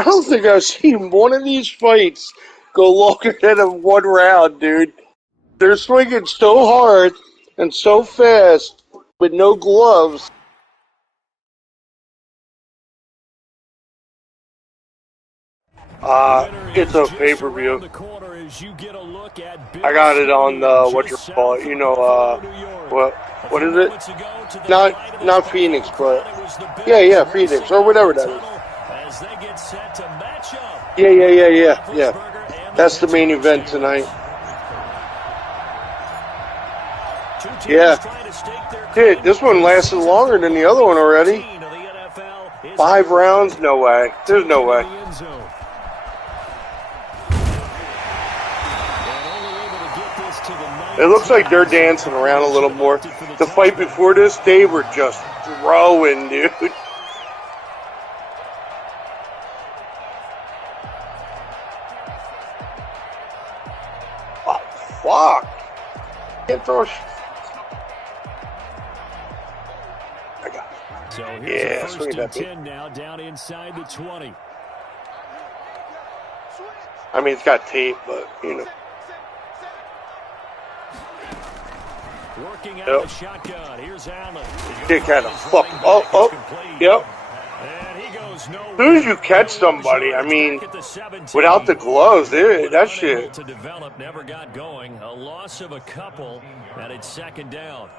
I don't think I've seen one of these fights go longer than a 1 round, dude. They're swinging so hard and so fast with no gloves. It's a pay-per-view. I got it on whatchamacallit. You know, what is it? Not Phoenix, but yeah, Phoenix or whatever that is. Yeah. That's the main event tonight. Yeah. Dude, this one lasted longer than the other one already. 5 rounds? No way. There's no way. It looks like they're dancing around a little more. The fight before this, they were just throwing, dude. Oh, fuck. Can't throw I got it. So here's first and 10 now, down inside the 20. I mean, it's got tape, but, you know. Working out the shotgun. Here's Allen. They kind of fuck. Oh, yep. As soon as you catch somebody, I mean, without the gloves, that shit. To develop, never got going. A loss of a couple, and it's second down.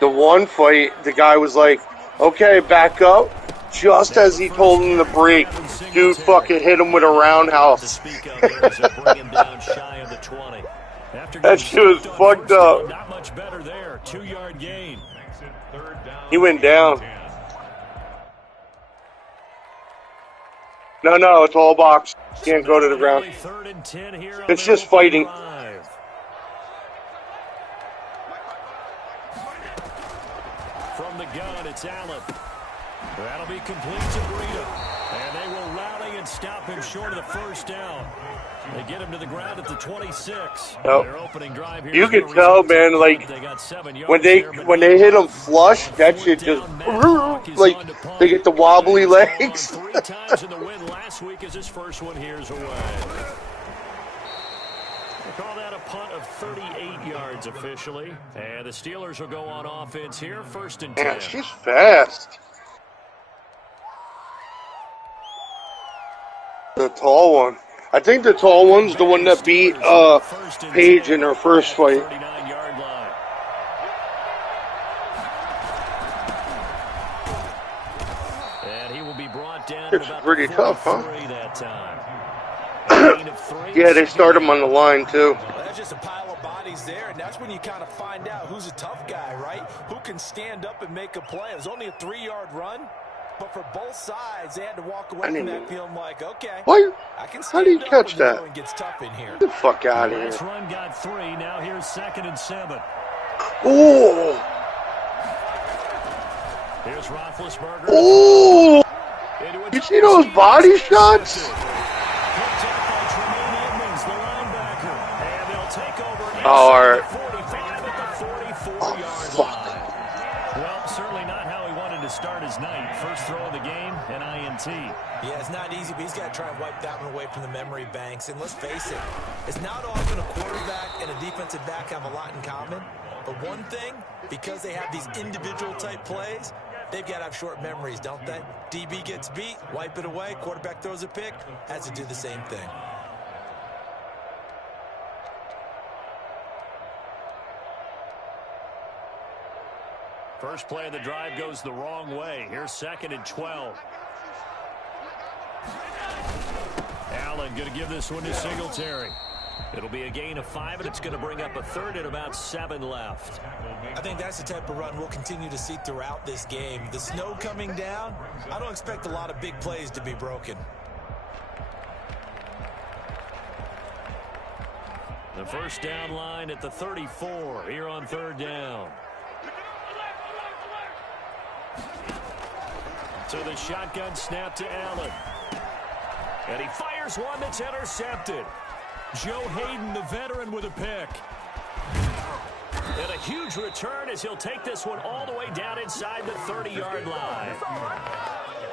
The one fight, the guy was like, okay, back up. Just as he told him to break, dude fucking hit him with a roundhouse. That shit was fucked up. Not much better there. 2-yard gain. He went down. No, it's all box. Can't go to the ground. It's just fighting. From the gun, it's Allen. That'll be complete to Breida. And they will rally and stop him short of the first down. They get him to the ground at the 26. Their opening drive here, you can tell, man, like, when they hit him flush, that shit just, like, they get the wobbly legs. 3 times in the win last week as his first one here's away. They call that a punt of 38 yards officially. And the Steelers will go on offense here, first and 10. Man, she's fast. The tall one. I think the tall one's the one that beat Paige in her first fight. And he will be brought down. It's pretty tough, huh? Yeah, they start him on the line too. Well, that's just a pile of bodies there, and that's when you kind of find out who's a tough guy, right? Who can stand up and make a play. It was only a 3-yard run. But for both sides, they had to walk away from that feeling like, okay, I can How do you catch that? It gets tough in here. Get the fuck out of here. This run got 3. Now here's 2nd and 7. Oh. Here's Roethlisberger. Oh. You see those body shots? Oh, all right. Oh, fuck. Well, certainly not how he wanted to start his night. First throw of the game, an INT. Yeah, it's not easy, but he's got to try and wipe that one away from the memory banks. And let's face it, it's not often a quarterback and a defensive back have a lot in common. But one thing, because they have these individual type plays, they've got to have short memories, don't they? DB gets beat, wipe it away, quarterback throws a pick, has to do the same thing. First play of the drive goes the wrong way. Here's 2nd and 12. Allen going to give this one to Singletary. It'll be a gain of 5, and it's going to bring up a 3rd and about 7 left. I think that's the type of run we'll continue to see throughout this game. The snow coming down, I don't expect a lot of big plays to be broken. The first down line at the 34 here on 3rd down. So the shotgun snap to Allen. And he fires one that's intercepted. Joe Hayden, the veteran, with a pick. huge return as he'll take this one all the way down inside the 30-yard line.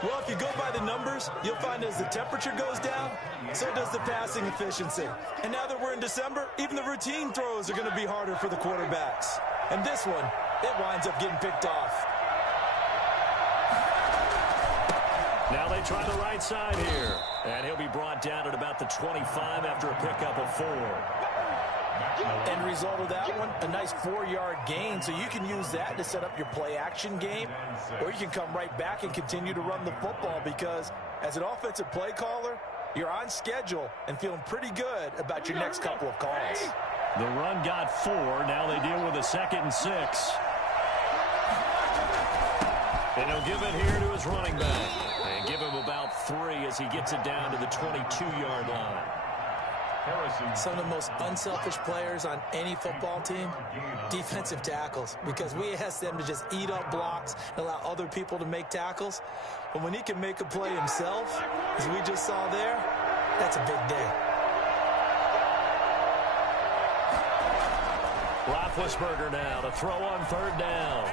Well, if you go by the numbers, you'll find as the temperature goes down, so does the passing efficiency. And now that we're in December, even the routine throws are going to be harder for the quarterbacks. And this one, it winds up getting picked off. Now they try the right side here. And he'll be brought down at about the 25 after a pickup of 4. End result of that one, a nice 4-yard gain, so you can use that to set up your play-action game, or you can come right back and continue to run the football because as an offensive play caller, you're on schedule and feeling pretty good about your next couple of calls. The run got 4. Now they deal with a 2nd and 6. And he'll give it here to his running back. And give him about 3 as he gets it down to the 22-yard line. Some of the most unselfish players on any football team, defensive tackles, because we ask them to just eat up blocks and allow other people to make tackles. But when he can make a play himself, as we just saw there, that's a big day. Roethlisberger now to throw on 3rd down.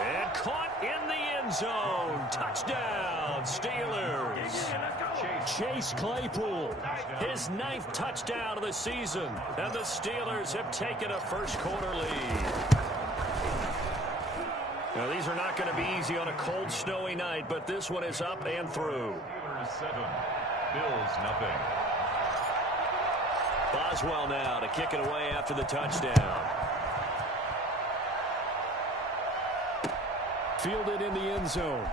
And caught in the end zone. Touchdown, Steelers. Chase Claypool, his 9th touchdown of the season. And the Steelers have taken a first-quarter lead. Now, these are not going to be easy on a cold, snowy night, but this one is up and through. 7, Bills nothing. Boswell now to kick it away after the touchdown. Fielded in the end zone.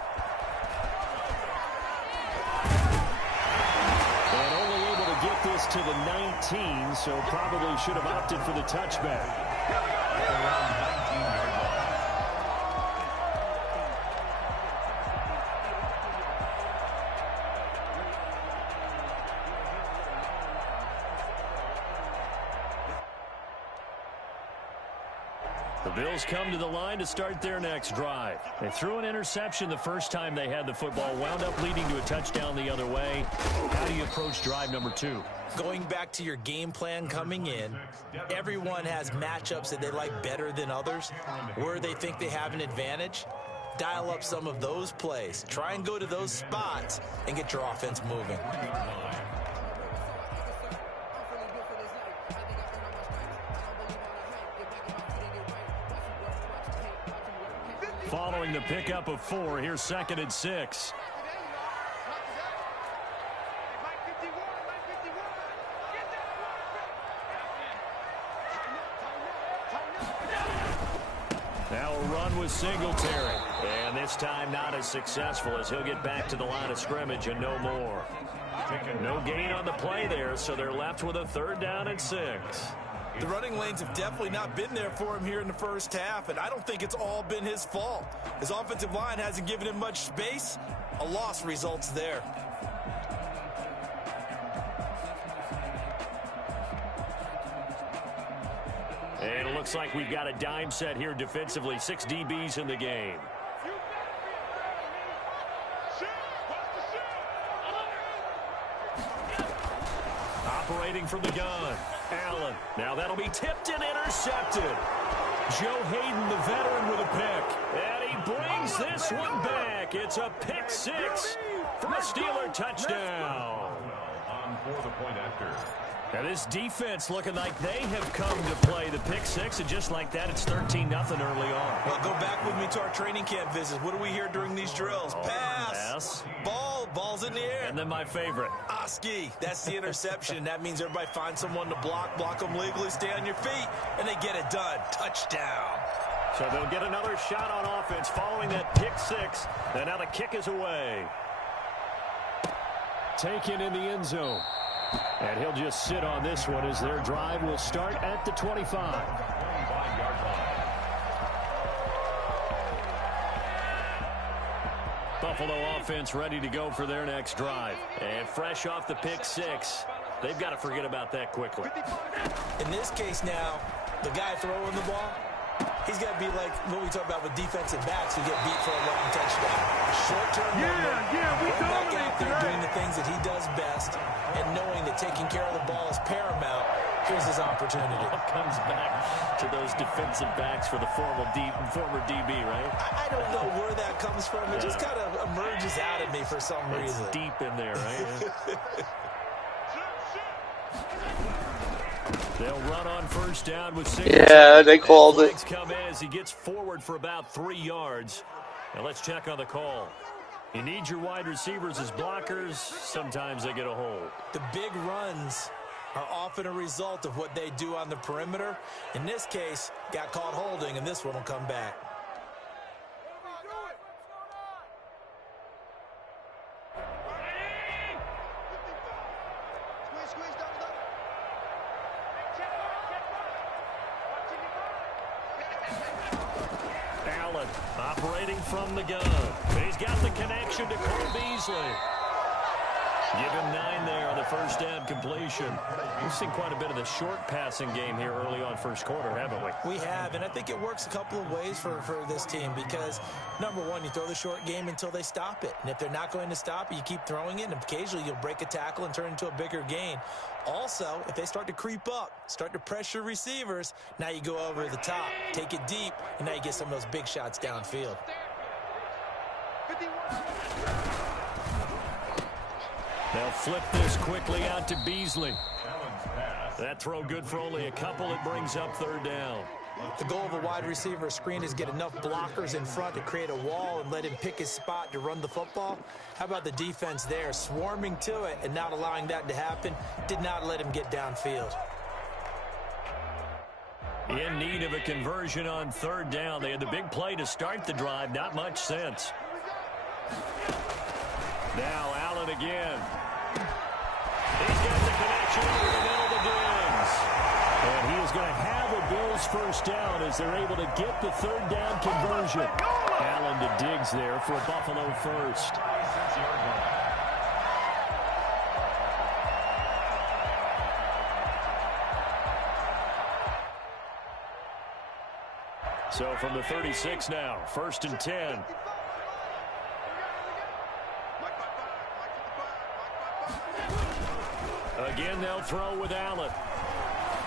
And only able to get this to the 19, so probably should have opted for the touchback. Around 19-yard line. The Bills come to the line to start their next drive. They threw an interception the first time they had the football, wound up leading to a touchdown the other way. How do you approach drive number 2? Going back to your game plan coming in, everyone has matchups that they like better than others, where they think they have an advantage. Dial up some of those plays. Try and go to those spots and get your offense moving. Following the pickup of 4, here's 2nd and 6. Now a run with Singletary. And this time not as successful as he'll get back to the line of scrimmage and no more. No gain on the play there, so they're left with a 3rd down and 6. The running lanes have definitely not been there for him here in the first half, and I don't think it's all been his fault. His offensive line hasn't given him much space. A loss results there. And it looks like we've got a dime set here defensively. 6 DBs in the game. Operating from the gun. Allen. Now that'll be tipped and intercepted. Joe Hayden, the veteran, with a pick. And he brings this one back. It's a pick 6 for a Steeler touchdown. On for the point after. Now this defense looking like they have come to play the pick 6, and just like that, it's 13-0 early on. Well, go back with me to our training camp visits. What do we hear during these drills? Pass. Ball's in the air. And then my favorite. Oski, that's the interception. That means everybody finds someone to block them legally, stay on your feet, and they get it done. Touchdown. So they'll get another shot on offense following that pick 6. And now the kick is away. Taken in the end zone. And he'll just sit on this one as their drive will start at the 25. 25-yard line. Buffalo offense ready to go for their next drive. And fresh off the pick 6, they've got to forget about that quickly. In this case now, the guy throwing the ball, he's got to be like what we talk about with defensive backs who get beat for a long touchdown. Short-term memory, going back out there doing the things that he does best, and knowing that taking care of the ball is paramount. Here's his opportunity. All comes back to those defensive backs for the former DB, right? I don't know where that comes from. It just kind of emerges out of me for some reason. It's deep in there, right? They'll run on first down with six. Yeah, they called it. Flags come in as he gets forward for about 3 yards. Now let's check on the call. You need your wide receivers as blockers. Sometimes they get a hold. The big runs are often a result of what they do on the perimeter. In this case, got caught holding, and this one will come back. Allen operating from the gun. He's got the connection to Cole Beasley. Give him 9 there on the first down completion. We've seen quite a bit of the short passing game here early on first quarter, haven't we? We have, and I think it works a couple of ways for this team because, number one, you throw the short game until they stop it. And if they're not going to stop it, you keep throwing it, and occasionally you'll break a tackle and turn it into a bigger gain. Also, if they start to creep up, start to pressure receivers, now you go over the top, take it deep, and now you get some of those big shots downfield. They'll flip this quickly out to Beasley. That throw good for only a couple. It brings up third down. The goal of a wide receiver screen is get enough blockers in front to create a wall and let him pick his spot to run the football. How about the defense there, swarming to it and not allowing that to happen? Did not let him get downfield. In need of a conversion on third down. They had the big play to start the drive. Not much sense. Now Allen again. He's got the connection over the middle to Diggs. And he is going to have a Bills first down as they're able to get the third down conversion. Allen to Diggs there for a Buffalo first. So from the 36 now, 1st and 10. Again, they'll throw with Allen.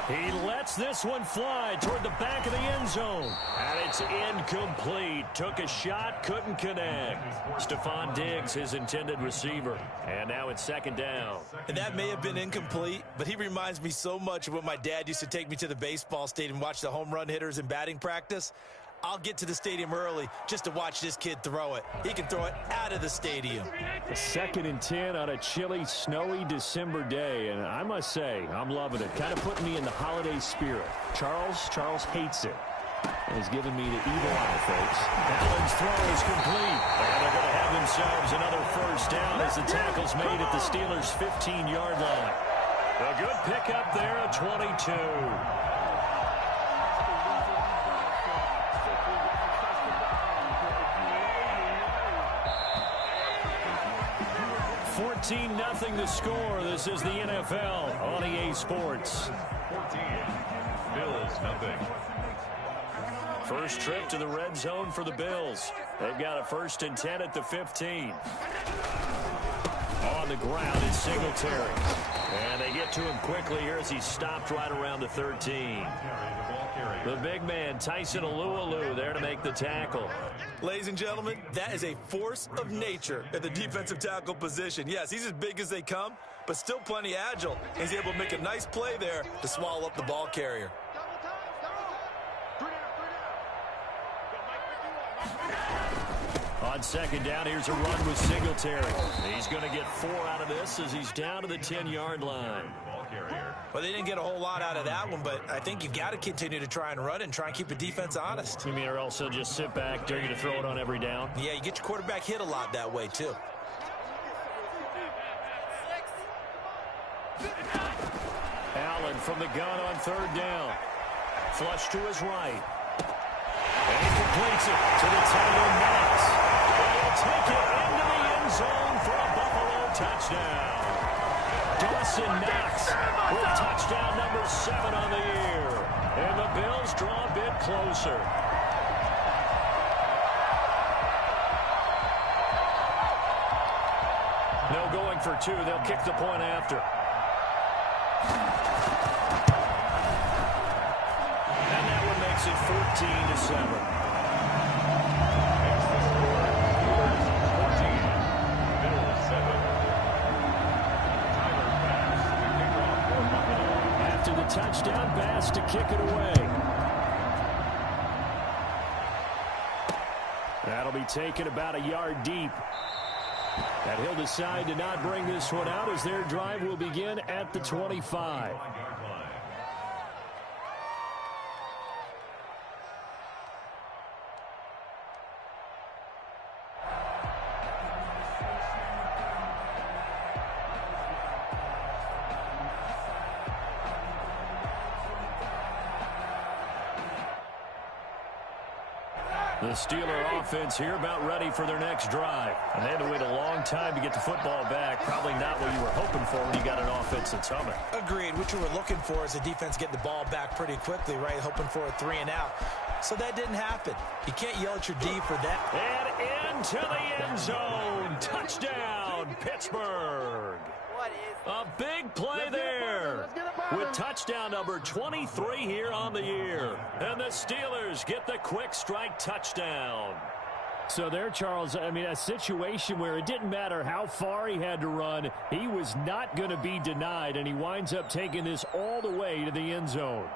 He lets this one fly toward the back of the end zone. And it's incomplete. Took a shot, couldn't connect. Stephon Diggs, his intended receiver. And now it's 2nd down. And that may have been incomplete, but he reminds me so much of when my dad used to take me to the baseball stadium and watch the home run hitters in batting practice. I'll get to the stadium early just to watch this kid throw it. He can throw it out of the stadium. 2nd and 10 on a chilly, snowy December day. And I must say, I'm loving it. Kind of putting me in the holiday spirit. Charles hates it. And he's giving me the evil eye, folks. Allen's throw is complete. And they're going to have themselves another first down as the tackle's made at the Steelers' 15-yard line. A good pickup there at 22. 14-0 the score. This is the NFL on EA Sports. 14. Bills nothing. First trip to the red zone for the Bills. They've got a 1st and 10 at the 15. On the ground is Singletary. And they get to him quickly here as he's stopped right around the 13. The big man, Tyson Alualu, there to make the tackle. Ladies and gentlemen, that is a force of nature at the defensive tackle position. Yes, he's as big as they come, but still plenty agile. He's able to make a nice play there to swallow up the ball carrier. On 2nd down, here's a run with Singletary. He's going to get 4 out of this as he's down to the 10-yard line. Well, they didn't get a whole lot out of that one, but I think you've got to continue to try and run and try and keep the defense honest. You mean, or also just sit back, dare you to throw it on every down? Yeah, you get your quarterback hit a lot that way, too. Allen from the gun on 3rd down. Flush to his right. And he completes it to the tight end Knox. And he'll take it into the end zone for a Buffalo touchdown. Dawson Knox with touchdown number 7 on the year. And the Bills draw a bit closer. No going for 2. They'll kick the point after. 14-7. After the touchdown pass to kick it away. That'll be taken about a yard deep. And he'll decide to not bring this one out as their drive will begin at the 25. The Steeler offense here about ready for their next drive. And they had to wait a long time to get the football back. Probably not what you were hoping for when you got an offense that's humming. Agreed. What you were looking for is a defense getting the ball back pretty quickly, right? Hoping for a 3 and out. So that didn't happen. You can't yell at your D for that. And into the end zone. Touchdown, Pittsburgh. A big play there with touchdown number 23 here on the year. And the Steelers get the quick strike touchdown. So there, Charles, I mean, a situation where it didn't matter how far he had to run. He was not going to be denied, and he winds up taking this all the way to the end zone.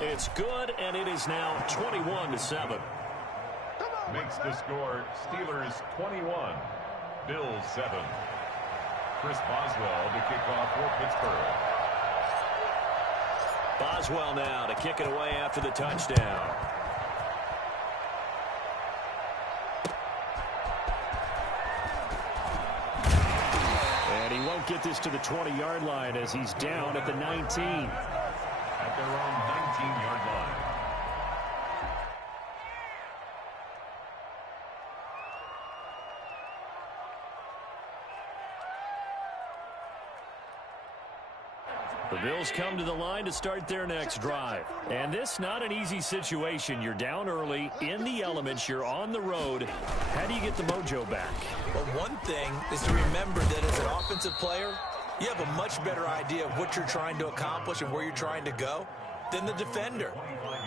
It's good, and it is now 21-7. Makes the score Steelers 21, Bills 7. Chris Boswell to kick off for Pittsburgh. Boswell now to kick it away after the touchdown. And he won't get this to the 20-yard line as he's down at the 19. At their own 19-yard line. The Bills come to the line to start their next drive. And this not an easy situation. You're down early, in the elements, you're on the road. How do you get the mojo back? Well, one thing is to remember that as an offensive player, you have a much better idea of what you're trying to accomplish and where you're trying to go than the defender.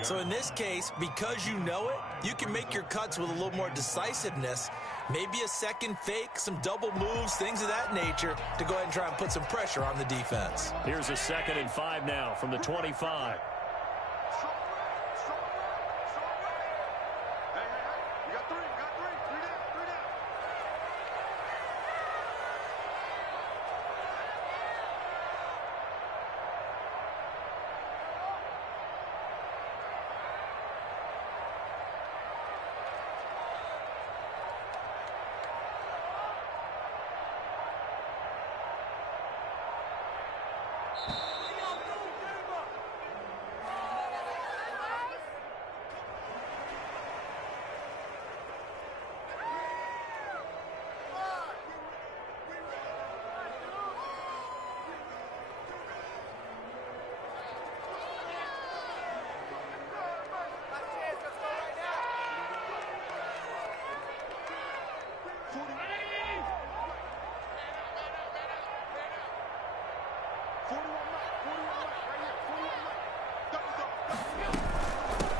So in this case, because you know it, you can make your cuts with a little more decisiveness, maybe a second fake, some double moves, things of that nature, to go ahead and try and put some pressure on the defense. Here's a 2nd and 5 now from the 25.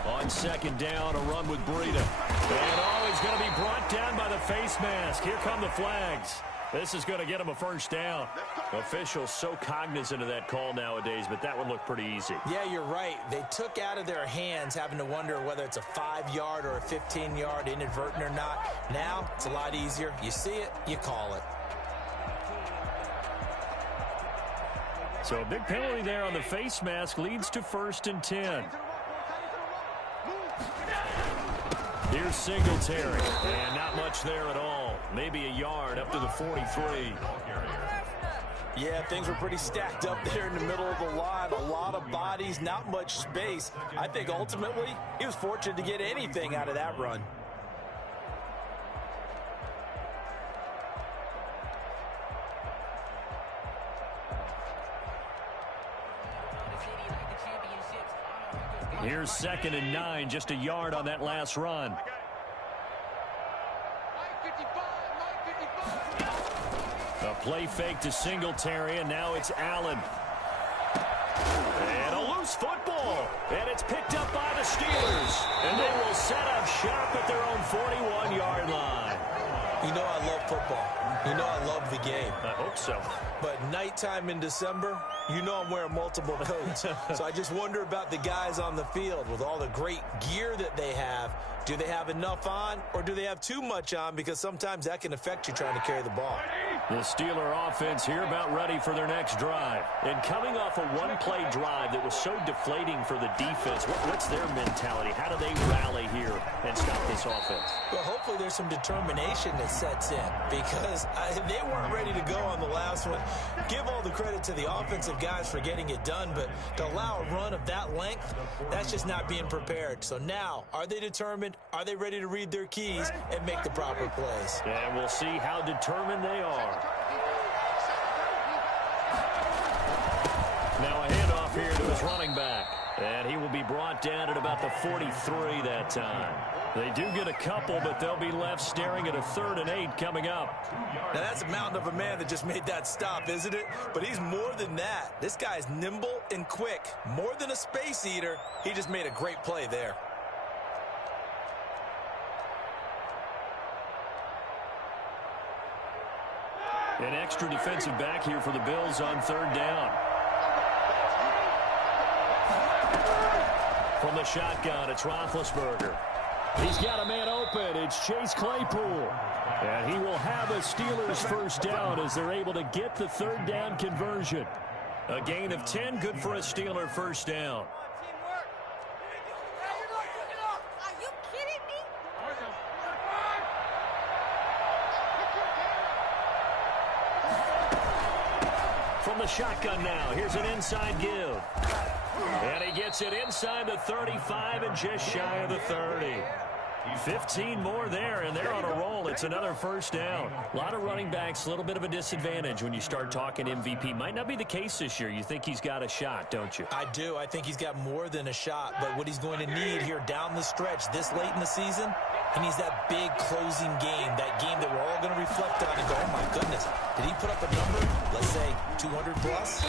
On 2nd down, a run with Breida. And he's going to be brought down by the face mask. Here come the flags. This is going to get him a first down. Officials so cognizant of that call nowadays, but that one looked pretty easy. Yeah, you're right. They took out of their hands having to wonder whether it's a 5-yard or a 15-yard inadvertent or not. Now, it's a lot easier. You see it, you call it. So a big penalty there on the face mask leads to 1st and 10. Here's Singletary, and not much there at all. Maybe a yard up to the 43. Yeah, things were pretty stacked up there in the middle of the line. A lot of bodies, not much space. I think ultimately he was fortunate to get anything out of that run. Here's 2nd and 9, just a yard on that last run. A play fake to Singletary, and now it's Allen. And a loose football. And it's picked up by the Steelers. And they will set up shop at their own 41-yard line. You know I love football. You know I love the game. I hope so. But nighttime in December, you know I'm wearing multiple coats. So I just wonder about the guys on the field with all the great gear that they have. Do they have enough on, or do they have too much on? Because sometimes that can affect you trying to carry the ball. The Steeler offense here about ready for their next drive. And coming off a one-play drive that was so deflating for the defense, what's their mentality? How do they rally here and stop this offense? Well, hopefully there's some determination that sets in, because they weren't ready to go on the last one. Give all the credit to the offensive guys for getting it done, but to allow a run of that length, that's just not being prepared. So now, are they determined? Are they ready to read their keys and make the proper plays? And we'll see how determined they are. Now a handoff here to his running back. And he will be brought down at about the 43 that time. They do get a couple, but they'll be left staring at a 3rd and 8 coming up. Now that's a mountain of a man that just made that stop, isn't it? But he's more than that. This guy's nimble and quick. More than a space eater, he just made a great play there. An extra defensive back here for the Bills on 3rd down. From the shotgun, it's Roethlisberger. He's got a man open. It's Chase Claypool. And he will have a Steelers first down as they're able to get the 3rd down conversion. A gain of 10, good for a Steeler first down. From the shotgun now, here's an inside give. And he gets it inside the 35 and just shy of the 30. 15 more there, and they're on a roll. It's another first down. A lot of running backs, a little bit of a disadvantage when you start talking MVP. Might not be the case this year. You think he's got a shot, don't you? I do. I think he's got more than a shot. But what he's going to need here down the stretch this late in the season, he needs that big closing game, that game that we're all going to reflect on and go, oh, my goodness, did he put up a number, let's say, 200 plus?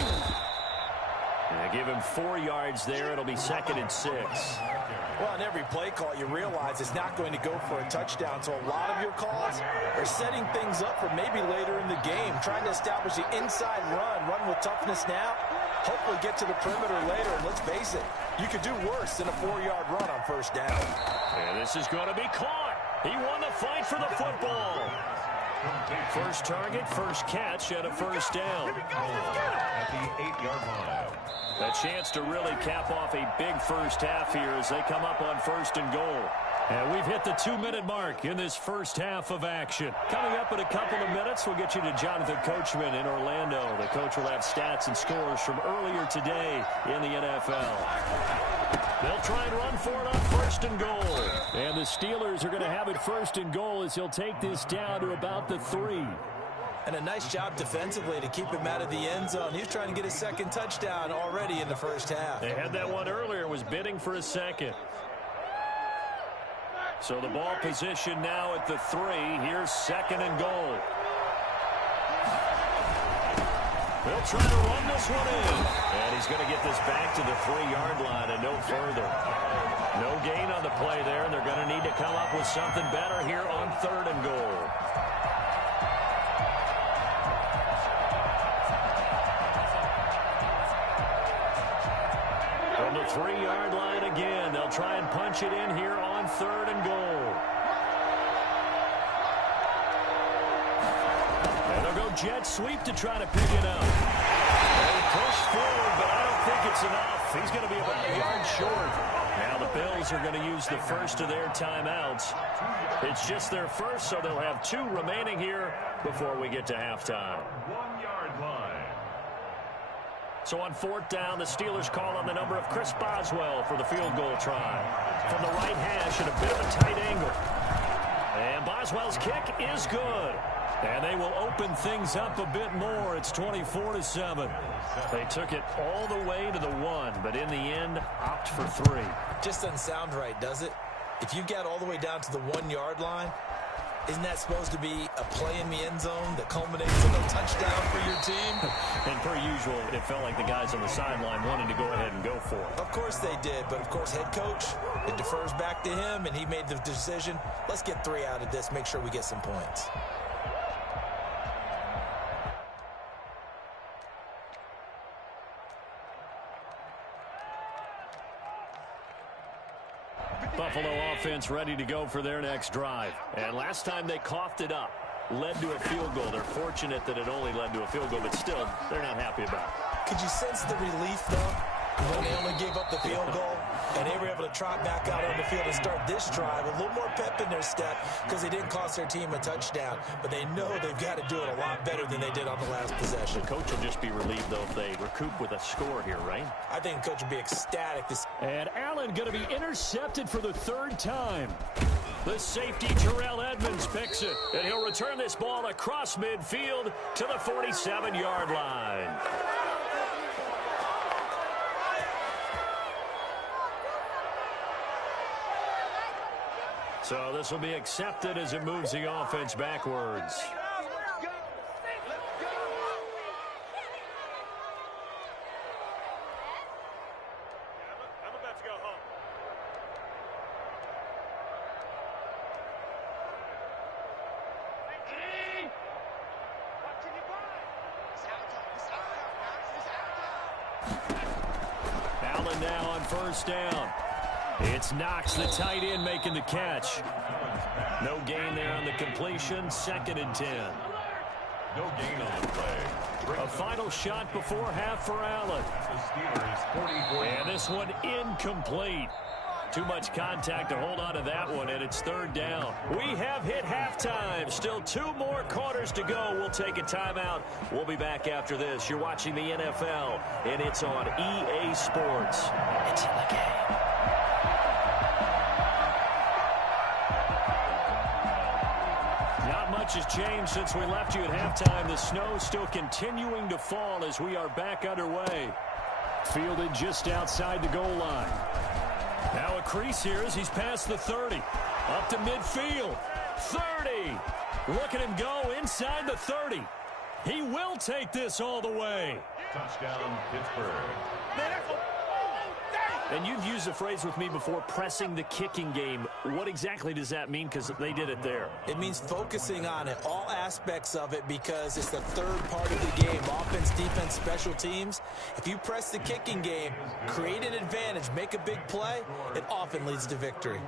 Give him 4 yards there. It'll be 2nd and 6. Well, on every play call, you realize it's not going to go for a touchdown. So a lot of your calls are setting things up for maybe later in the game, trying to establish the inside run with toughness now, hopefully get to the perimeter later. And let's face it, you could do worse than a 4-yard run on first down. And this is going to be caught. He won the fight for the football. First target, first catch, and a first down. At the 8-yard line. A chance to really cap off a big first half here as they come up on 1st and goal. And we've hit the 2-minute mark in this first half of action. Coming up in a couple of minutes, we'll get you to Jonathan Coachman in Orlando. The coach will have stats and scores from earlier today in the NFL. They'll try and run for it on 1st and goal. And the Steelers are going to have it 1st and goal as he'll take this down to about the 3. And a nice job defensively to keep him out of the end zone. He's trying to get his 2nd touchdown already in the first half. They had that one earlier, was bidding for a 2nd. So the ball position now at the 3. Here's 2nd and goal. They'll try to run this one in. And he's going to get this back to the 3-yard line and no further. No gain on the play there, and they're going to need to come up with something better here on 3rd and goal. From the 3-yard line again, they'll try and punch it in here on 3rd and goal. And they'll go jet sweep to try to pick it up. They push forward, but I don't think it's enough. He's going to be about a yard short. Now the Bills are going to use the first of their timeouts. It's just their first, so they'll have 2 remaining here before we get to halftime. 1-yard line. So on 4th down, the Steelers call on the number of Chris Boswell for the field goal try. From the right hash at a bit of a tight angle. And Boswell's kick is good. And they will open things up a bit more. It's 24-7. They took it all the way to the 1, but in the end, opt for 3. Just doesn't sound right, does it? If you get all the way down to the 1-yard line, Isn't that supposed to be a play in the end zone that culminates in a touchdown for your team? And per usual, it felt like the guys on the sideline wanted to go ahead and go for it. Of course they did, but of course head coach, it defers back to him, and he made the decision. Let's get 3 out of this, make sure we get some points. Buffalo offense ready to go for their next drive. And last time they coughed it up, led to a field goal. They're fortunate that it only led to a field goal, but still, they're not happy about it. Could you sense the relief, though, when they only gave up the field goal and they were able to trot back out on the field and start this drive with a little more pep in their step because they didn't cost their team a touchdown, but they know they've got to do it a lot better than they did on the last possession. The coach will just be relieved, though, if they recoup with a score here, right? I think the coach will be ecstatic. And Allen going to be intercepted for the 3rd time. The safety, Terrell Edmonds, picks it, and he'll return this ball across midfield to the 47-yard line. So this will be accepted as it moves the offense backwards. Allen now on 1st down. It's Knox, the tight end, making the catch. No gain there on the completion. 2nd and 10. No gain on the play. A final shot before half for Allen. The Steelers 44. And this one incomplete. Too much contact to hold on to that one, and it's 3rd down. We have hit halftime. Still 2 more quarters to go. We'll take a timeout. We'll be back after this. You're watching the NFL, and it's on EA Sports. It's in the game. Much has changed since we left you at halftime. The snow still continuing to fall as we are back underway. Fielded just outside the goal line. Now a crease here as he's past the 30. Up to midfield. 30. Look at him go inside the 30. He will take this all the way. Touchdown, Pittsburgh. And you've used the phrase with me before, pressing the kicking game. What exactly does that mean? Because they did it there. It means focusing on it, all aspects of it, because it's the 3rd part of the game. Offense, defense, special teams. If you press the kicking game, create an advantage, make a big play, it often leads to victory.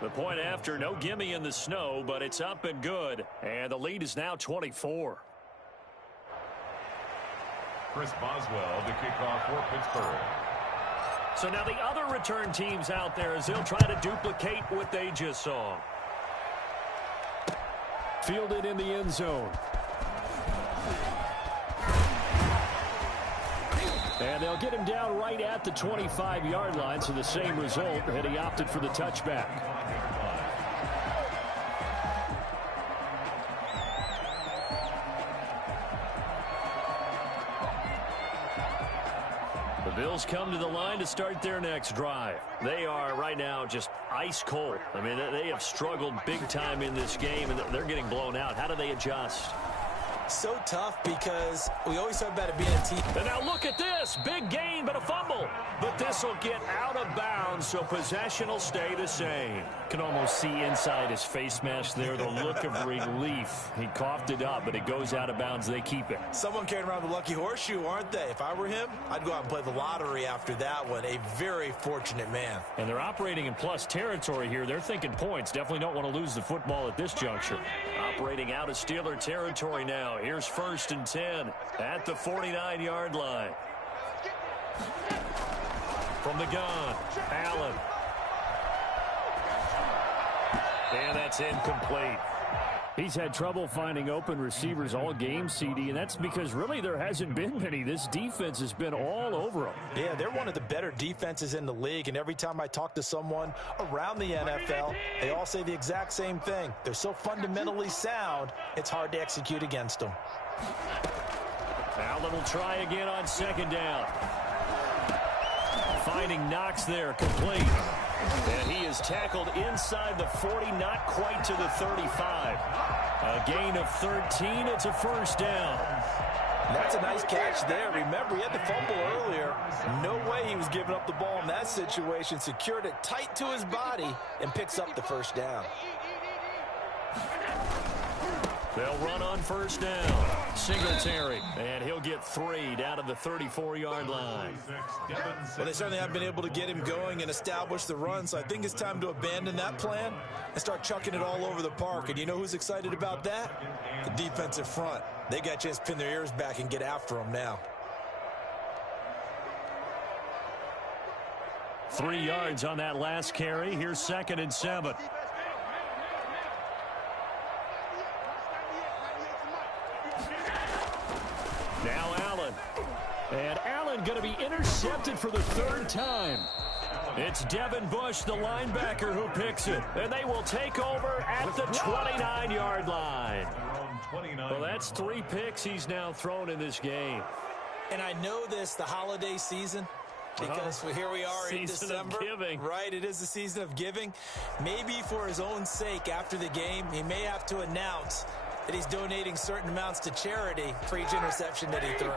The point after, no gimme in the snow, but it's up and good. And the lead is now 24. Chris Boswell to kick off for Pittsburgh. So now the other return teams out there as they'll try to duplicate what they just saw. Fielded in the end zone. And they'll get him down right at the 25-yard line, so the same result, and he opted for the touchback. The Bills come to the line to start their next drive. They are right now just ice cold. I mean, they have struggled big time in this game, and they're getting blown out. How do they adjust? So tough because we always talk about it being a team. And now look at this. Big gain, but a fumble. But this will get out of bounds, so possession will stay the same. Can almost see inside his face mask there, the look of relief. He coughed it up, but it goes out of bounds. They keep it. Someone carrying around the lucky horseshoe, aren't they? If I were him, I'd go out and play the lottery after that one. A very fortunate man. And they're operating in plus territory here. They're thinking points. Definitely don't want to lose the football at this juncture. Operating out of Steeler territory now. Here's 1st and 10 at the 49-yard line. From the gun, Allen. And that's incomplete. He's had trouble finding open receivers all game, CD, and that's because really there hasn't been many. This defense has been all over them. Yeah, they're one of the better defenses in the league, and every time I talk to someone around the NFL, they all say the exact same thing. They're so fundamentally sound, it's hard to execute against them. Allen will try again on 2nd down. Finding Knox there, complete. And he is tackled inside the 40, not quite to the 35. A gain of 13. It's a first down. That's a nice catch there. Remember, he had the fumble earlier. No way he was giving up the ball in that situation. Secured it tight to his body and picks up the first down. They'll run on first down. Singletary, and he'll get 3 down to the 34-yard line. Well, they certainly haven't been able to get him going and establish the run, so I think it's time to abandon that plan and start chucking it all over the park. And you know who's excited about that? The defensive front. They got a chance to pin their ears back and get after him now. 3 yards on that last carry. Here's 2nd and 7. Now Allen. And Allen going to be intercepted for the 3rd time. It's Devin Bush, the linebacker, who picks it. And they will take over at the 29-yard line. Well, that's 3 picks he's now thrown in this game. And I know this, the holiday season, because here we are in December. Right, it is the season of giving. Maybe for his own sake after the game, he may have to announce that he's donating certain amounts to charity for each interception that he threw.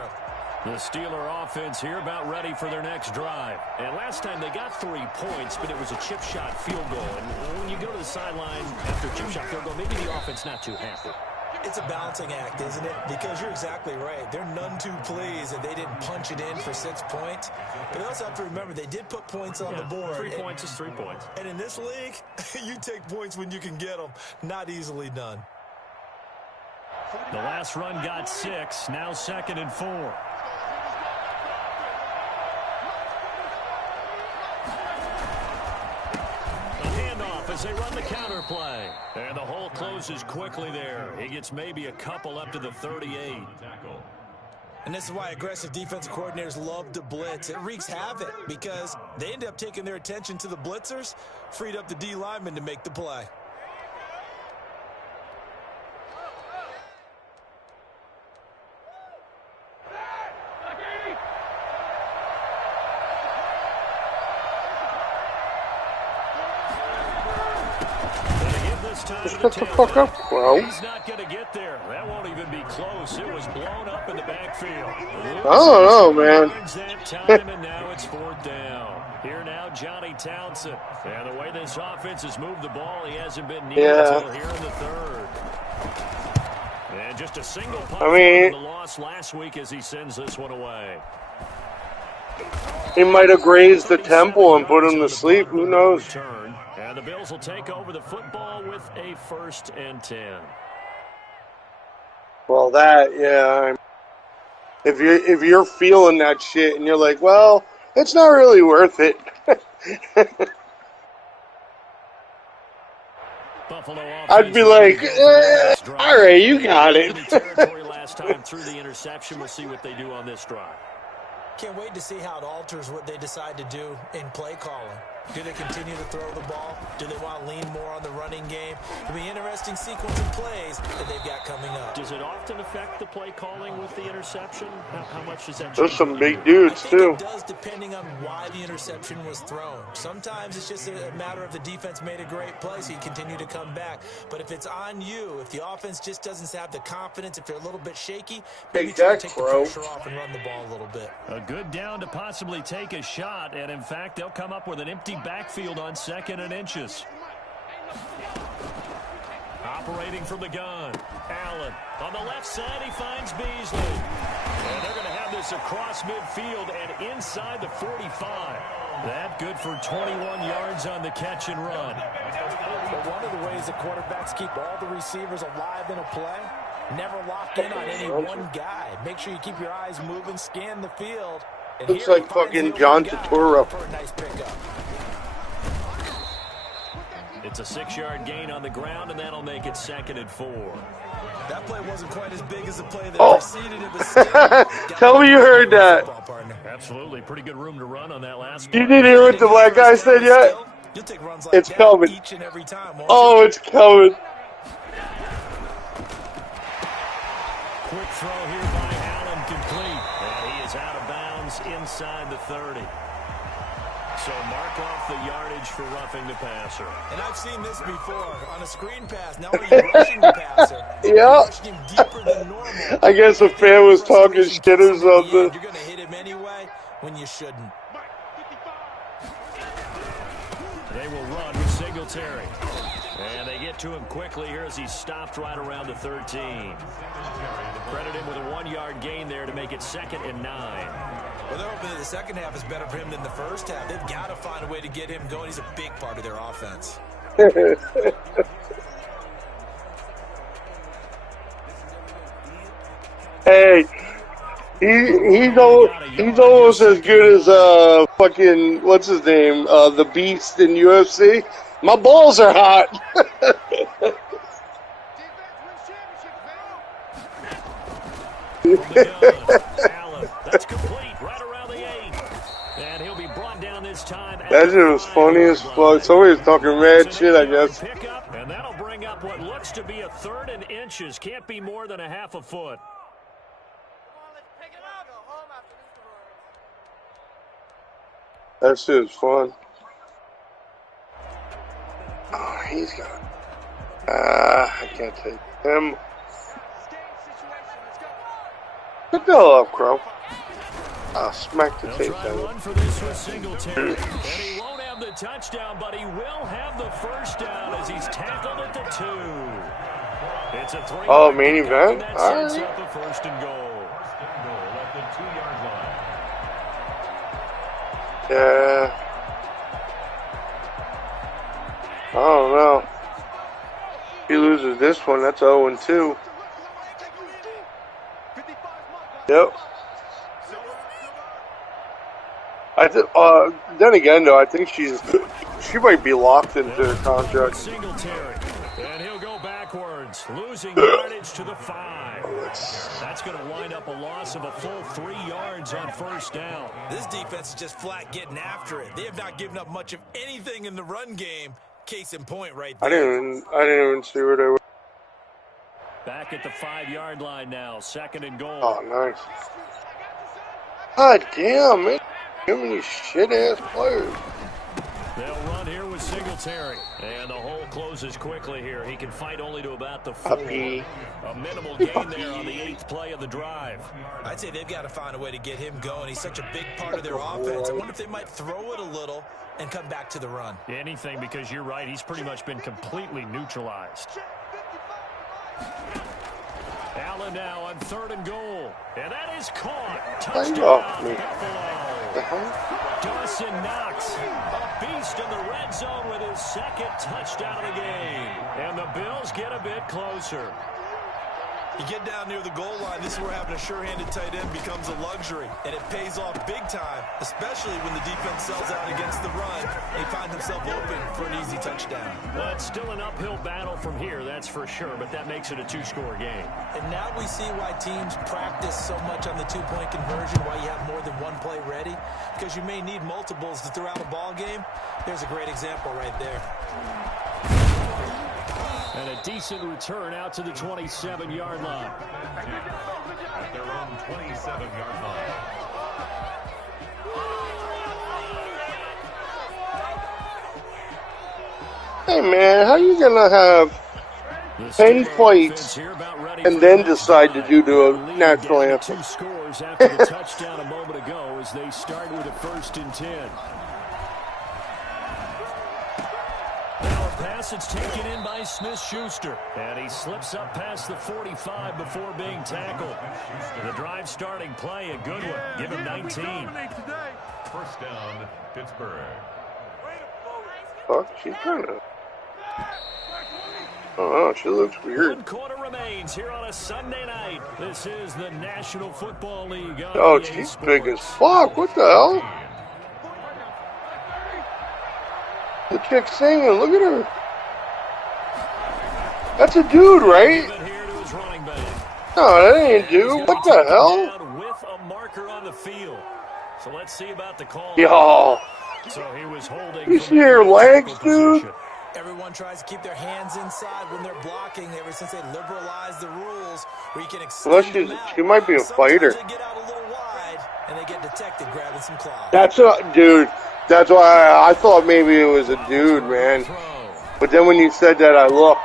The Steeler offense here about ready for their next drive. And last time they got 3 points, but it was a chip shot field goal. And when you go to the sideline after a chip shot field goal, maybe the offense not too happy. It's a balancing act, isn't it? Because you're exactly right. They're none too pleased that they didn't punch it in for 6 points. But they also have to remember they did put points on the board. 3 points is 3 points. And in this league, you take points when you can get them. Not easily done. The last run got 6. Now 2nd and 4. A handoff as they run the counter play. And the hole closes quickly there. He gets maybe a couple up to the 38. And this is why aggressive defensive coordinators love to blitz. It wreaks havoc because they end up taking their attention to the blitzers, freed up the D lineman to make the play. Just shut the fuck up, bro. He's not going to get there. That won't even be close. It was blown up in the backfield. I don't know, man. That time, and now it's 4th down. Here now, Johnny Townsend. And the way this offense has moved the ball, he hasn't been near until here in the 3rd. And just a single punt for the loss last week as he sends this one away. He might have grazed the temple and put him to sleep. Who knows? And the Bills will take over the football with a 1st and 10. Well, if you're feeling that shit and you're like, well, it's not really worth it. I'd be like, all right, you got it. Last time through the interception, we'll see what they do on this drive. Can't wait to see how it alters what they decide to do in play calling. Do they continue to throw the ball? Do they want to lean more on the running game? It'll be an interesting sequence of plays that they've got coming up. Does it often affect the play calling with the interception? How much does that change? There's some big dudes, too. It does, depending on why the interception was thrown. Sometimes it's just a matter of the defense made a great play, so you continue to come back. But if it's on you, if the offense just doesn't have the confidence, if they're a little bit shaky, maybe try to take the pressure off and run the ball a little bit. A good down to possibly take a shot, and in fact, they'll come up with an empty backfield on 2nd and inches. Operating from the gun, Allen. On the left side, he finds Beasley. And they're going to have this across midfield and inside the 45. That good for 21 yards on the catch and run. But one of the ways the quarterbacks keep all the receivers alive in a play, never lock in on any one guy. Make sure you keep your eyes moving, scan the field. Looks like fucking John Turturro. Nice pickup. It's a 6-yard gain on the ground, and that'll make it 2nd and 4. That play wasn't quite as big as the play that preceded it. But tell me you heard that. Absolutely. Pretty good room to run on that last You didn't hear what the black guy said yet? You'll take runs like it's coming. Each and every time, oh, it's coming. Quick throw here by Allen, complete. And he is out of bounds inside the 30. So mark off the yardage for roughing the passer. And I've seen this before on a screen pass. Not only are you rushing the passer, Yeah. you're rushing him deeper than normal. I guess a fan was talking shit or something. You're going to hit him anyway when you shouldn't. They will run with Singletary. And they get to him quickly here as he's stopped right around the 13. Credit him with a 1-yard gain there to make it 2nd and 9. Well, they're hoping that the second half is better for him than the first half. They've got to find a way to get him going. He's a big part of their offense. Hey, he's almost as good as fucking what's his name, the Beast in UFC. My balls are hot. Allen, that's complete right around the 8. And he'll be brought down this time. That shit was funny as fuck. Somebody was talking mad shit, I guess. And that'll bring up what looks to be a 3rd and inches. Can't be more than a half a foot. That shit was fun. Oh, he's got. I can't take him. Get the hell up, Crow. I'll smack the tape down. Run for this with Singletary. And he won't have the touchdown, but he will have the first down as he's tackled at the 2. It's a 3. Oh, main event? All right. Up a 1st and goal. At the 2-yard line. Yeah. I don't know. If he loses this one, that's 0-2. Yep. Then again, though, I think she might be locked into her contract. Singletary, and he'll go backwards, losing yardage to the 5. That's going to wind up a loss of a full 3 yards on 1st down. This defense is just flat getting after it. They have not given up much of anything in the run game. Case in point, right there. I didn't even see where they were. Back at the 5-yard line now, 2nd and goal. Oh, nice. God damn, man. Too many shit-ass players. They'll run here with Singletary. And the hole closes quickly here. He can fight only to about the 4. A minimal gain there on the 8th play of the drive. I'd say they've got to find a way to get him going. He's such a big part of their offense. I wonder if they might throw it a little and come back to the run. Anything, because you're right. He's pretty much been completely neutralized. Allen now on 3rd and goal. And that is caught. Touchdown, Buffalo. Dawson Knox, a beast in the red zone with his 2nd touchdown of the game. And the Bills get a bit closer. You get down near the goal line, this is where having a sure-handed tight end becomes a luxury. And it pays off big time, especially when the defense sells out against the run. They find themselves open for an easy touchdown. Well, it's still an uphill battle from here, that's for sure, but that makes it a 2-score game. And now we see why teams practice so much on the 2-point conversion, why you have more than one play ready, because you may need multiples to throw out a ball game. There's a great example right there. And a decent return out to the 27-yard line. At their own 27-yard line. Hey, man, how you going to have 10 fights and then decide to do the national anthem? 2 scores after the touchdown a moment ago as they start with a 1st and 10. Pass, it's taken in by Smith-Schuster. And he slips up past the 45 before being tackled. The drive starting play, a good one. Give him 19. 1st down, Pittsburgh. Fuck, she's trying to... Oh, she looks weird. 1 quarter remains here on a Sunday night. This is the National Football League. Oh, she's big as fuck. What the hell? The chick singing, look at her. That's a dude, right? No, that ain't a dude. What the hell? With a marker on the field. So let's see about the call. Yo. So he was holding. You see her legs, dude? Everyone tries to keep their hands inside when they're blocking ever since they liberalized the rules where you can extend them out. She might be a fighter. They get out a little wide and they get detected grabbing some claws. That's a dude. That's why I thought maybe it was a dude, man. But then when you said that, I looked.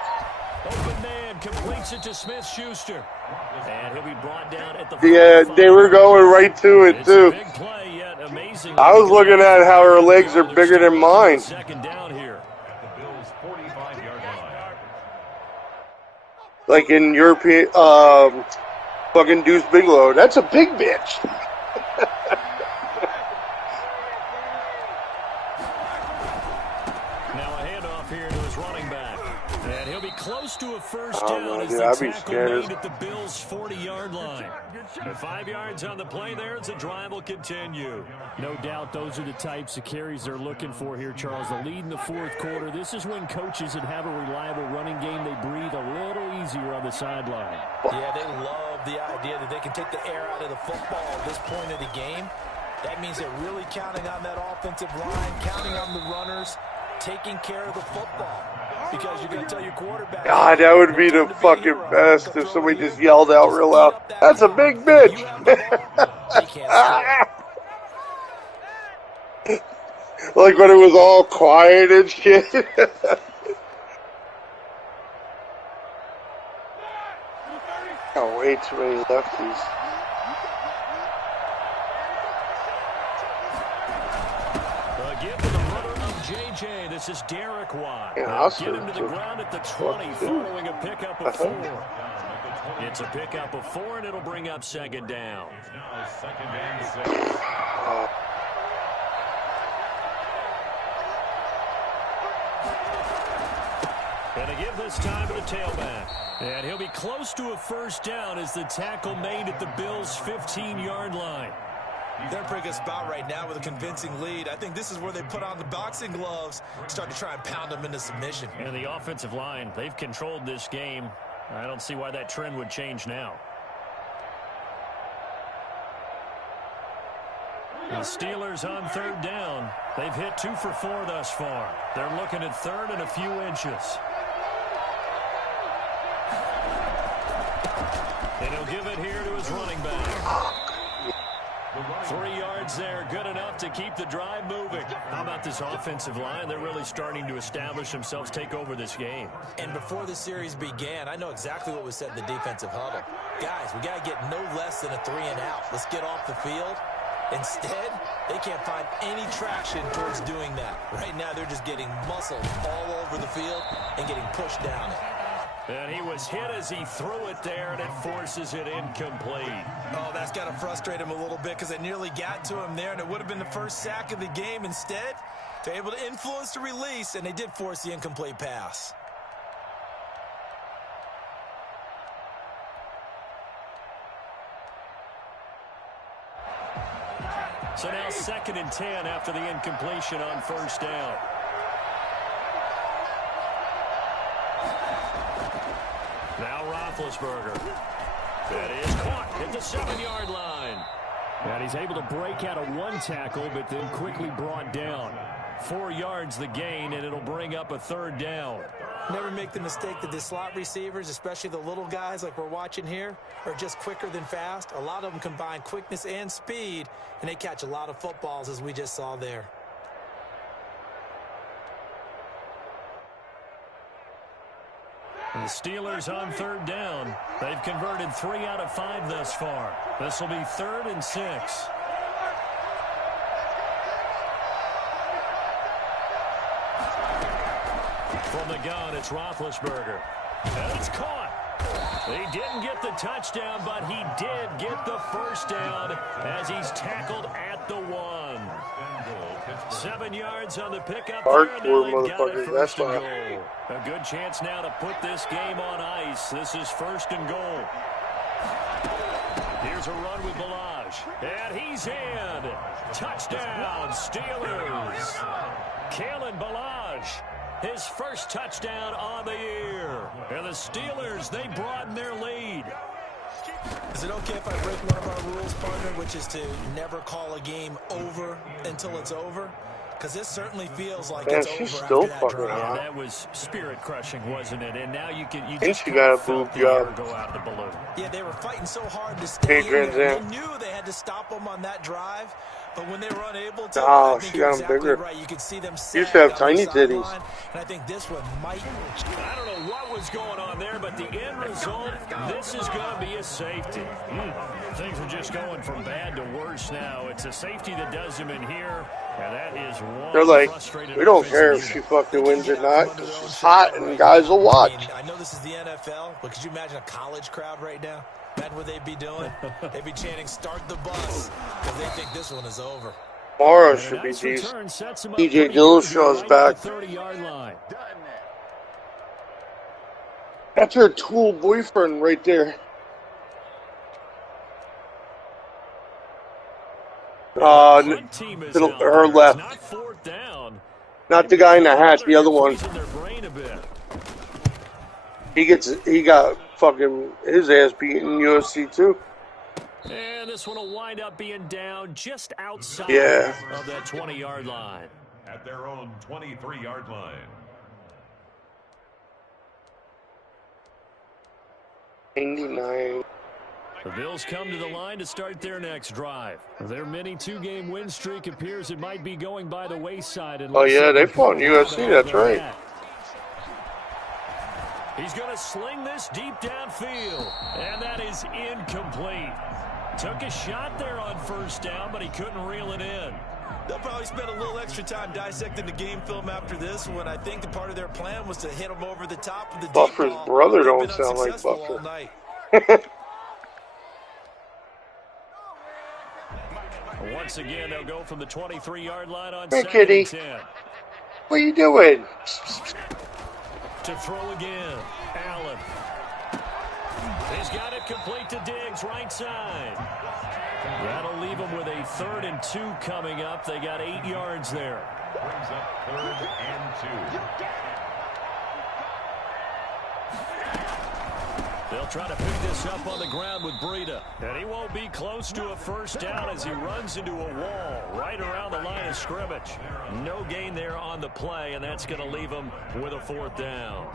Open man completes it to Smith-Schuster. And he'll be brought down at the Yeah, they were going right to it, too. Big play, yet amazing. I was looking at how her legs are bigger than mine. Second down here. At the Bills' 45-yard line. Like in European, fucking Deuce Bigelow. That's a big bitch. Now a handoff here to his running back. And he'll be close to a first down as dude, the I'd be tackle scared. made at the Bills' 40-yard line. 5 yards on the play there as the drive will continue. No doubt those are the types of carries they're looking for here, Charles. The lead in the fourth quarter. This is when coaches that have a reliable running game, they breathe a little easier on the sideline. Yeah, they love the idea that they can take the air out of the football at this point of the game. That means they're really counting on that offensive line, counting on the runners, taking care of the football. Because you're going to tell your quarterback. God, that would be the fucking best if somebody just yelled out real loud. That's a big bitch. Like when it was all quiet and shit. Oh, way too many lefties. Again to the runner of JJ. This is Derek Watt. Yeah, Get him to the ground at the 20 following a pickup of 4. It's a pickup of 4, and it'll bring up second down. Now second and 6. And to give this time to the tailback. And he'll be close to a first down as the tackle made at the Bills' 15-yard line. They're in a pretty good spot right now with a convincing lead. I think this is where they put on the boxing gloves, start to try and pound them into submission. And the offensive line, they've controlled this game. I don't see why that trend would change now. The Steelers on third down. They've hit 2 for 4 thus far. They're looking at third and a few inches. And he'll give it here to his running back. 3 yards there, good enough to keep the drive moving. How about this offensive line? They're really starting to establish themselves, take over this game. And before the series began, I know exactly what was said in the defensive huddle. Guys, we got to get no less than a 3 and out. Let's get off the field. Instead, they can't find any traction towards doing that. Right now, they're just getting muscled all over the field and getting pushed down it. And he was hit as he threw it there, and it forces it incomplete. Oh, that's got to frustrate him a little bit because they nearly got to him there, and it would have been the first sack of the game. Instead, they're able to influence the release, and they did force the incomplete pass. So now 2nd and 10 after the incompletion on first down. Now Roethlisberger. That is caught at the 7-yard line. And he's able to break out of 1 tackle, but then quickly brought down. 4 yards the gain, and it'll bring up a third down. Never make the mistake that the slot receivers, especially the little guys like we're watching here, are just quicker than fast. A lot of them combine quickness and speed, and they catch a lot of footballs, as we just saw there. The Steelers on third down. They've converted 3 out of 5 thus far. This will be 3rd and 6. From the gun, it's Roethlisberger. And it's caught. He didn't get the touchdown, but he did get the first down as he's tackled at the 1. 7 yards on the pickup. Hardcore motherfuckers, that's why. A good chance now to put this game on ice. This is 1st and goal. Here's a run with Balaj. And he's in. Touchdown, Steelers. Kalen Balaj. His first touchdown on the year. And the Steelers, they broaden their lead. Is it okay if I break one of our rules, partner, which is to never call a game over until it's over? Because this certainly feels like it's over still after that drive. Yeah, that was spirit-crushing, wasn't it? And now you think just she got a felt boob the air job. go out of the balloon. Yeah, they were fighting so hard to stay in there. They knew they had to stop them on that drive, But when they were unable to, I Oh, think she you're got them exactly bigger. right. You could see them She used to have sag on the tiny titties. sideline, and I think this one might. I don't know what was going on there, but the end result, this is going to be a safety. Things are just going from bad to worse now. It's a safety that does him in here, and that is one They're like, frustrated we don't offensive care if unit. she fucking They wins can't or get out from not under because their own she's fire hot and right guys now. will I watch. mean, I know this is the NFL, but could you imagine a college crowd right now? Imagine what they'd be doing. They'd be chanting, "Start the bus," because they think this one is over. Tomorrow And a should be nice decent. return sets him up DJ pretty good here Dillashaw's right at back. the 30-yard line. That's her tool boyfriend right there. Punt To team is out her there. It's left. not fourth down. Not the guy in the hat, the other one. Freezing their brain a bit. He got fucking his ass beaten in UFC too. And this one will wind up being down just outside of that 20-yard line. At their own 23-yard line. 89. The Bills come to the line to start their next drive. Their mini two-game win streak appears it might be going by the wayside. Oh yeah, they fought in UFC, that's right. He's going to sling this deep downfield, and that is incomplete. Took a shot there on first down, but he couldn't reel it in. They'll probably spend a little extra time dissecting the game film after this one. I think the part of their plan was to hit him over the top of the deep Buffer's ball. brother They've don't been sound like unsuccessful Buffer. all night. Once again, they'll go from the 23-yard line on Hey, 2nd kitty. and 10. What are you doing? To throw again, Allen. He's got it complete to Diggs, right side. That'll leave him with a 3rd and 2 coming up. They got 8 yards there. Brings up 3rd and 2. They'll try to pick this up on the ground with Breida. And he won't be close to a first down as he runs into a wall right around the line of scrimmage. No gain there on the play, and that's going to leave him with a 4th down.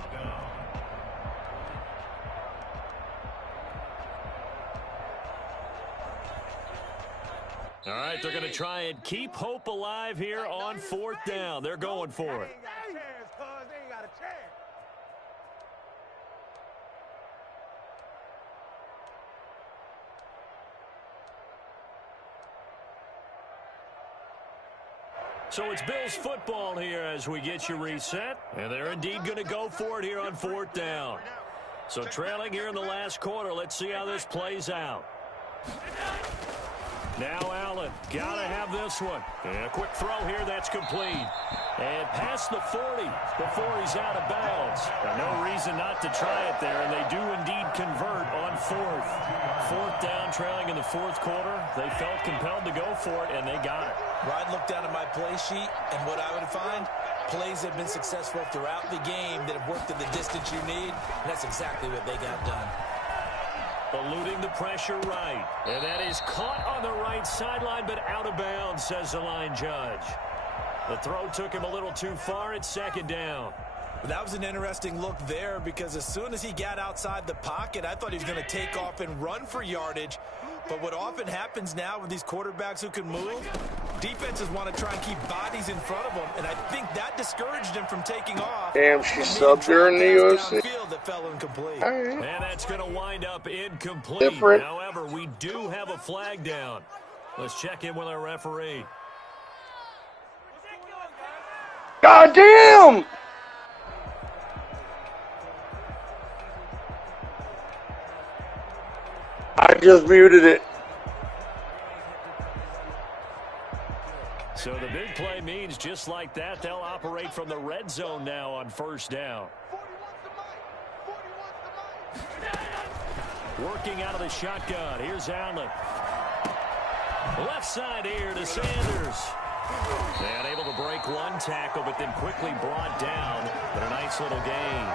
All right, they're going to try and keep hope alive here on 4th down. They're going for it. So it's Bills football here as we get you reset. And they're indeed going to go for it here on 4th down. So trailing here in the last quarter. Let's see how this plays out. Now Allen, got to have this one. And a quick throw here, that's complete. And past the 40 before he's out of bounds. And no reason not to try it there, and they do indeed convert on 4th. 4th down, trailing in the 4th quarter. They felt compelled to go for it, and they got it. I'd look down at my play sheet, and what I would find, plays have been successful throughout the game that have worked at the distance you need, and that's exactly what they got done. Eluding the pressure right. And that is caught on the right sideline, but out of bounds, says the line judge. The throw took him a little too far at 2nd down. That was an interesting look there because as soon as he got outside the pocket, I thought he was going to take off and run for yardage. But what often happens now with these quarterbacks who can move, defenses want to try and keep bodies in front of them, and I think that discouraged him from taking off. Damn, she subbed her in the UFC. That fell incomplete. All right. And that's going to wind up incomplete. Different. However, we do have a flag down. Let's check in with our referee. God damn! I just muted it. So the big play means just like that, they'll operate from the red zone now on 1st down. Working out of the shotgun. Here's Allen. Left side here to Sanders. And able to break one tackle, but then quickly brought down. But a nice little gain.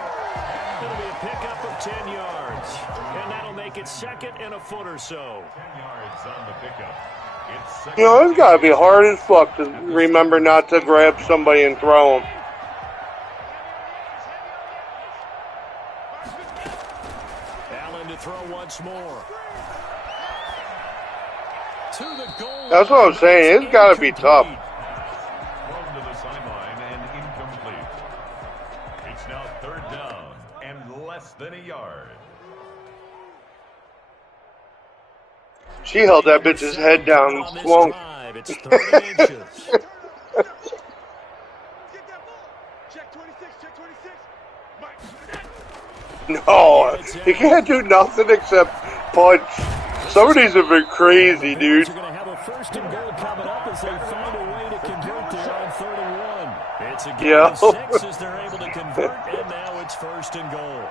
It'll be a pickup of 10 yards. And that'll make it 2nd and a foot or so. 10 yards on the pickup. It's You know, it's gotta be hard as fuck to remember not to grab somebody and throw them. Allen to throw once more. To the goal That's what I'm line, saying. It's got to be tough. Thrown to the sideline and incomplete. It's now 3rd down and less than a yard. She held that bitch's head down and swung. It's 3rd and inches. No, he can't do nothing except punch. Some of these have been crazy, dude. They're going to have a 1st and goal coming up as they find a way to convert there on 3rd and 1. It's a game of 6 as they're able to convert, and now it's 1st and goal.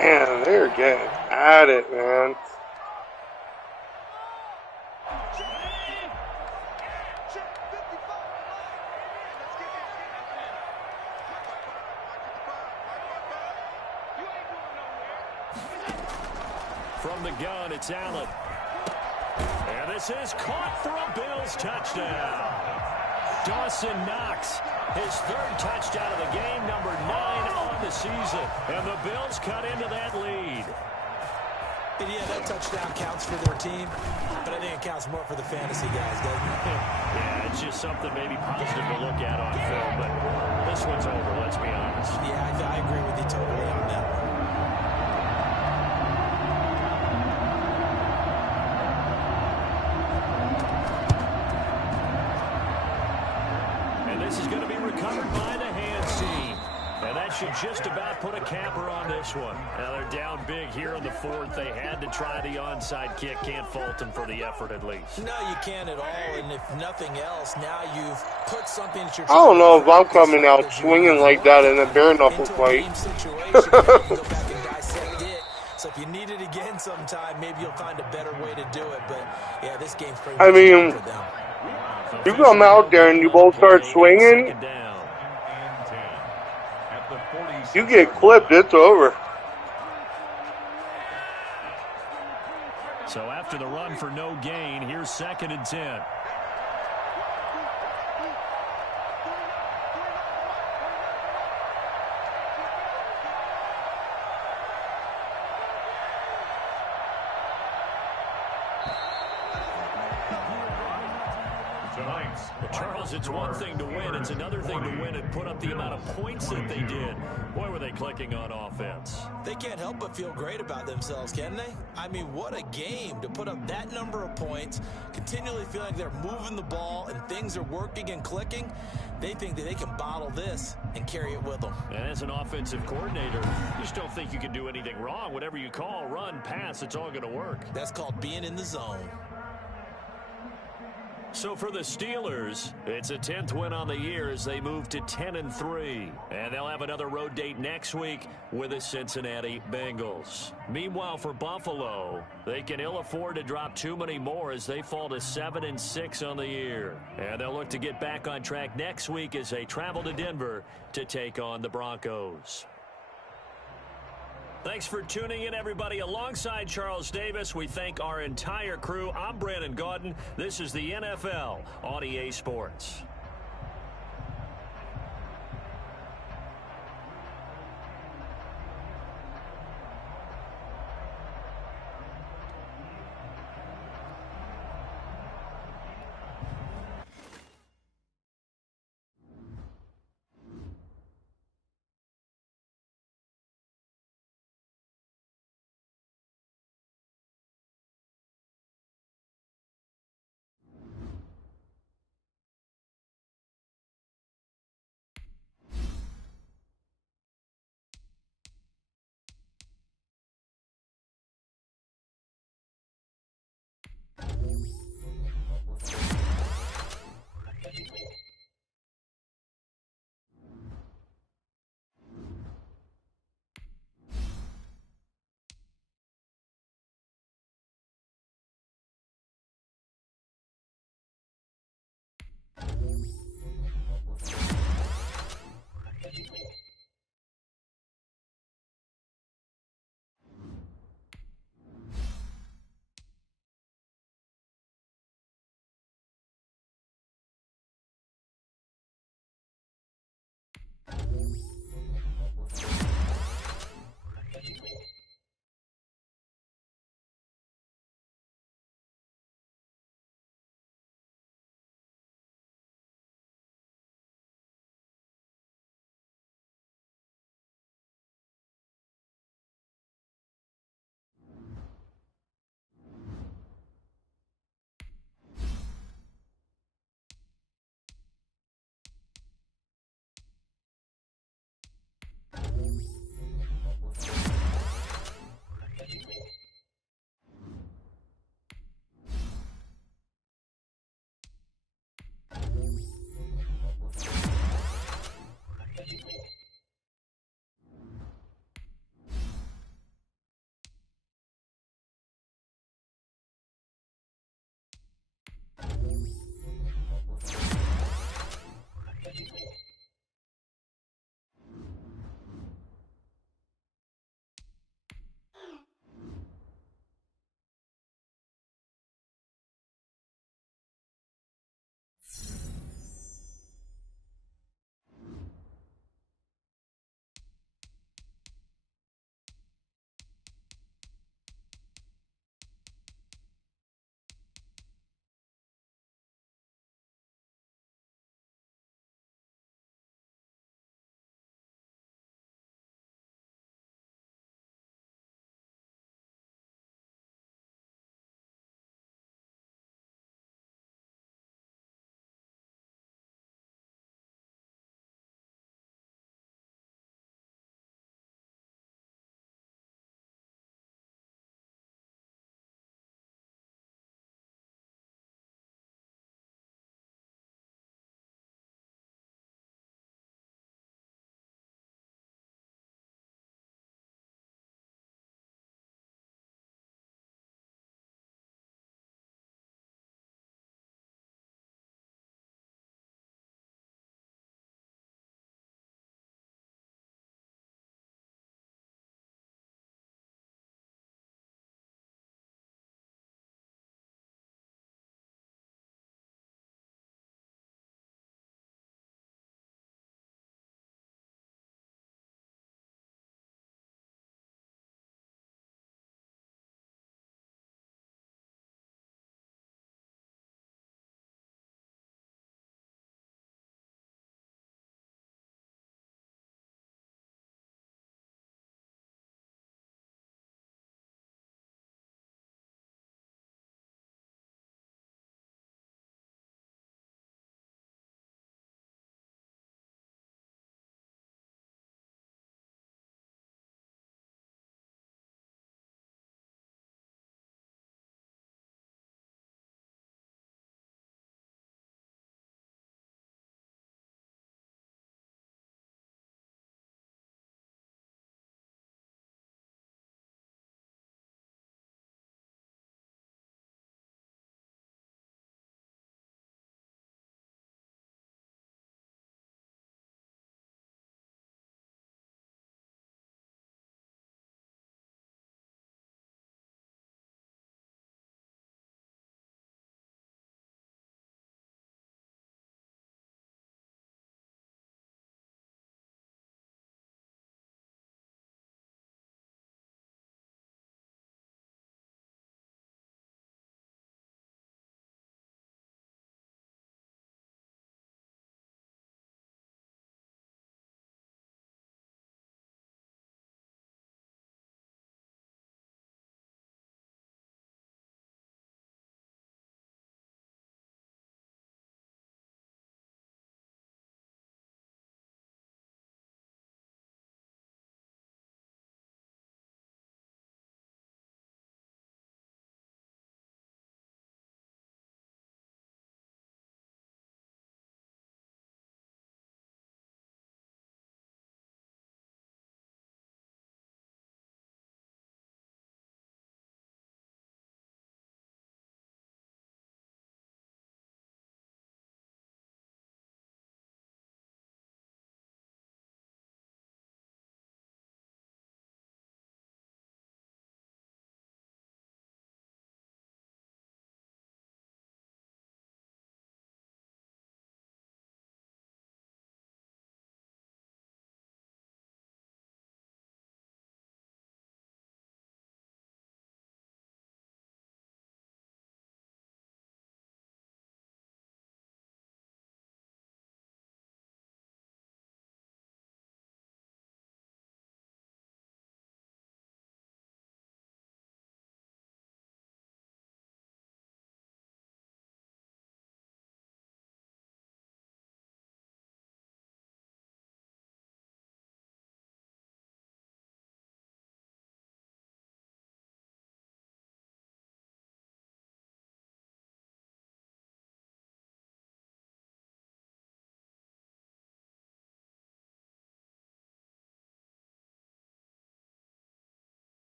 Man, they're getting at it, man. From the gun, it's Allen. And this is caught for a Bills touchdown. Dawson Knox, his 3rd touchdown of the game, number 9 on the season. And the Bills cut into that lead. And yeah, that touchdown counts for their team, but I think it counts more for the fantasy guys, doesn't it? Yeah, it's just something maybe positive to look at on film, but this one's over, let's be honest. Yeah, I agree with you totally on that one. This is going to be recovered by the hands team. And that should just about put a capper on this one. Now they're down big here in the 4th. They had to try the onside kick. Can't fault them for the effort at least. No, you can't at all. And if nothing else, now you've put something that you're I don't know if I'm coming out swinging like that in a bare knuckle fight. So if you need it again sometime, maybe you'll find a better way to do it. But yeah, this game's pretty I mean, you come out there and you both start swinging, you get clipped, it's over. So after the run for no gain, here's 2nd and 10. Charles, it's one thing to win. It's another thing to win and put up the amount of points that they did. Boy, were they clicking on offense. They can't help but feel great about themselves, can they? I mean, what a game to put up that number of points, continually feeling they're moving the ball and things are working and clicking. They think that they can bottle this and carry it with them. And as an offensive coordinator, you just don't think you can do anything wrong. Whatever you call, run, pass, it's all going to work. That's called being in the zone. So for the Steelers, it's a 10th win on the year as they move to 10-3. And they'll have another road date next week with the Cincinnati Bengals. Meanwhile, for Buffalo, they can ill afford to drop too many more as they fall to 7-6 on the year. And they'll look to get back on track next week as they travel to Denver to take on the Broncos. Thanks for tuning in, everybody. Alongside Charles Davis, we thank our entire crew. I'm Brandon Gaudin. This is the NFL on EA Sports.